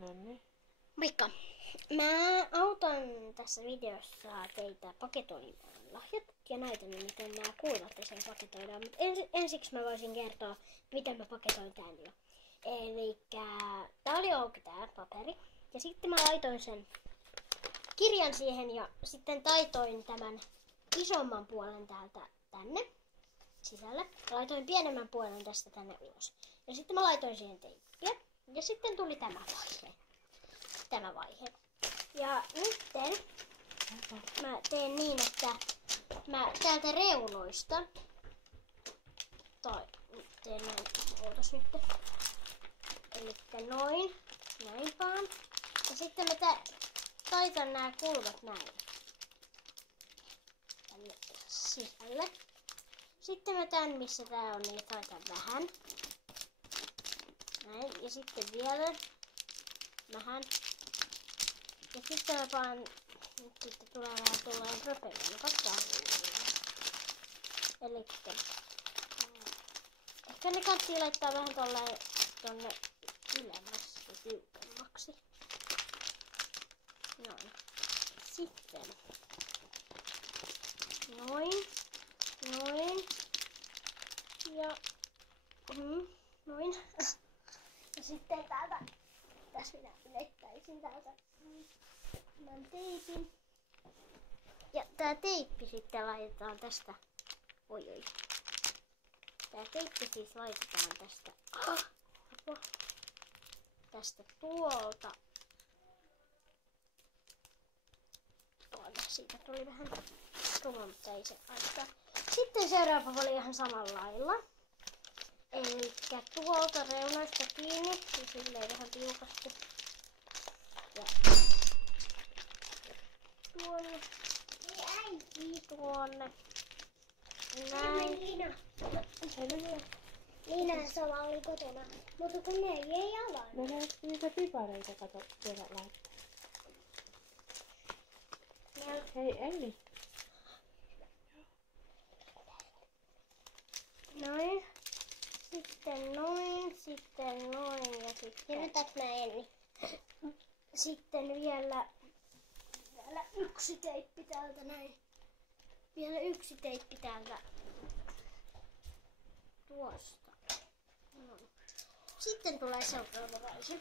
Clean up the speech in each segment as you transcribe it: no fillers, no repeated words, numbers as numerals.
No niin. Moikka! Mä autan tässä videossa teitä paketoimaan lahjat ja näytän, miten nämä kuivattisen paketoidaan. Mutta ensiksi mä voisin kertoa, miten mä paketoin tän jo. Elikkä tää oli auki tää paperi. Ja sitten mä laitoin sen kirjan siihen ja sitten taitoin tämän isomman puolen täältä tänne sisälle. Laitoin pienemmän puolen tästä tänne ulos. Ja sitten mä laitoin siihen teippiä. Ja sitten tuli tämä vaihe. Ja nytten mä teen niin, että mä täältä reunoista teen näin, ootas nyt. Elikkä näin vaan. Ja sitten mä taitan nämä kulmat näin tänne sisälle. Sitten mä tän, missä tää on, niin taitan vähän. Näin, ja sitten vielä vähän. Ja sitten mä paan, nyt sitten tulee vähän tulleen propellia, katsotaan. Elikkä ehkä ne kannattaa laittaa vähän tonne ylemmäs ja tiukemmaksi. Noin. Sitten noin. Ja noin. Ja sitten täältä, tässä minä ylettäisin täältä tämän teipin. Ja tää teippi sitten laitetaan tästä, oi. Tää teippi siis laitetaan tästä, tästä tuolta. Siitä tuli vähän ruma, mutta ei se aittaa. Sitten seuraava oli ihan samalla lailla. Elikkä tuolta reunoista kiinni, ja silleen vähän tiukasti. Ja tuonne. Tuonne. Näin. Liina sama oli kotona, mutta kun ne ei avannut. No ne niitä pipareita kato vielä laittaa. Hei Elli. Noin. Sitten noin ja sitten. Ja nyt mä Elli. Sitten vielä yksi teippi täältä näin. Vielä yksi teippi täältä tuosta. Noin. Sitten tulee seuraava vaihe.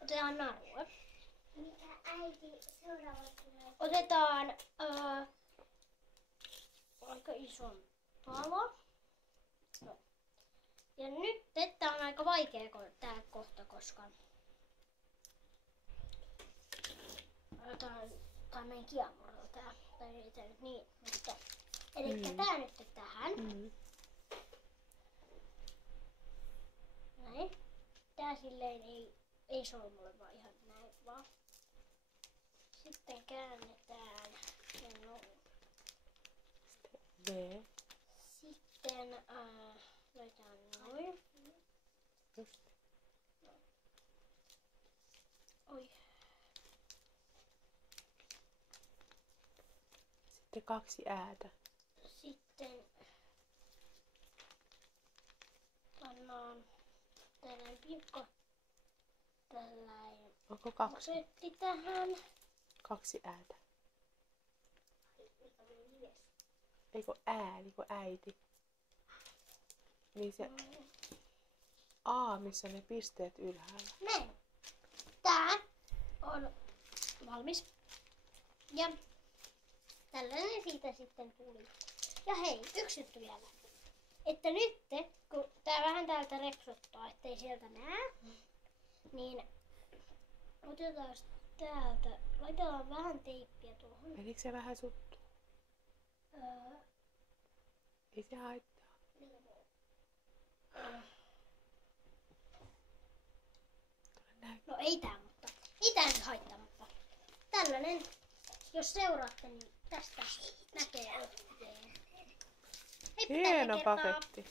Otetaan narue. Mitä äiti seuraavaksi tulee? Otetaan aika ison palo. No. Ja nyt tää on aika vaikea tää kohta, koska tää on meidän kiamurro tää. Tai ei tää nyt niin, mutta elikkä tää nyt tähän. Näin. Tää silleen ei solmulle vaan ihan näin vaan. Sitten käännetään ja noin. V. Sitten laitetaan noin. Just. Oi. Sitten 2 äätä. Sitten pannaan tällainen piukko. Tällainen Onko 2? setti tähän. 2 äätä. Eikö ääni, kun äiti? Niin se A, missä on ne pisteet ylhäällä. Näin. Tää on valmis. Ja tällainen siitä sitten tuli. Ja hei, yksi juttu vielä. Että nyt, kun tää vähän täältä repsottaa, ettei sieltä näe, niin otetaan täältä, laitetaan vähän teippiä tuohon. Menikö se vähän suttu? Ei se haittaa. No ei tää, mutta ei tää nyt haittaa, mutta tällainen, jos seuraatte, niin tästä näkee otteen. Hieno paketti.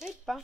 Heippa!